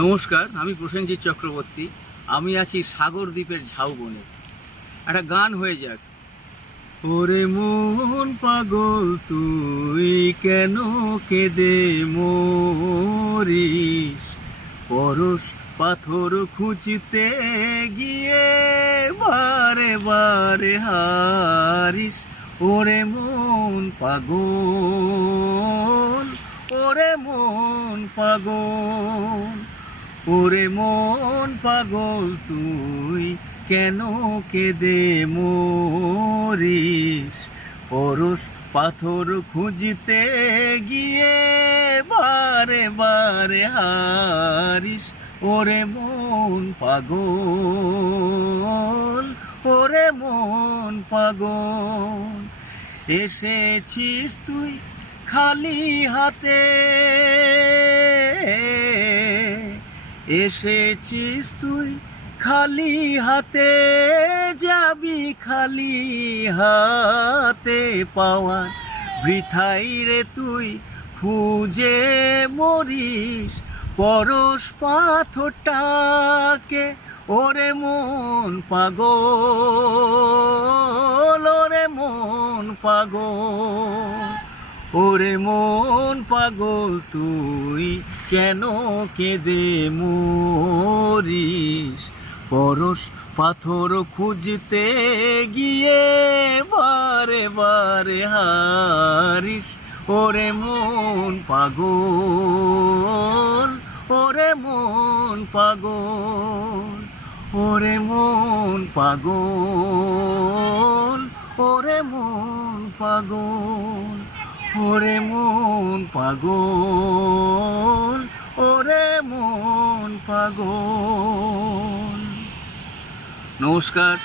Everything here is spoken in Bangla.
নমস্কার, আমি প্রসেনজিৎ চক্রবর্তী। আমি আছি সাগর দ্বীপের ঝাউবনে। একটা গান হয়ে যাক। ওরে মন পাগল তুই কেন কেঁদে মরিস, পরশ পাথর খুঁজতে গিয়ে বারে বারে হারিস। ওরে মন পাগল, ওরে মন পাগল, ওরে মন পাগল তুই কেন কেঁদে মরিস, পরশ পাথর খুঁজতে গিয়ে বারে বারে হারিস। ওরে মন পাগল, ওরে মন পাগল, এসেছিস তুই খালি হাতে, এসেছিস তুই খালি হাতে, যাবি খালি হাতে। পাওয়া বৃথাই রে তুই খুঁজে মরিস পরশ পাথরটাকে। ওরে মন পাগল, ওরে মন পাগল, ওরে মন পাগল তুই কেন কেঁদে মরিস, পরশ পাথর খুঁজতে গিয়ে বারে বারে হারিস। ওরে মন পাগল, ওরে মন পাগল, ওরে মন পাগল, ওরে মন পাগল, ওরে মন পাগল, ওরে মন পাগল। নমস্কার।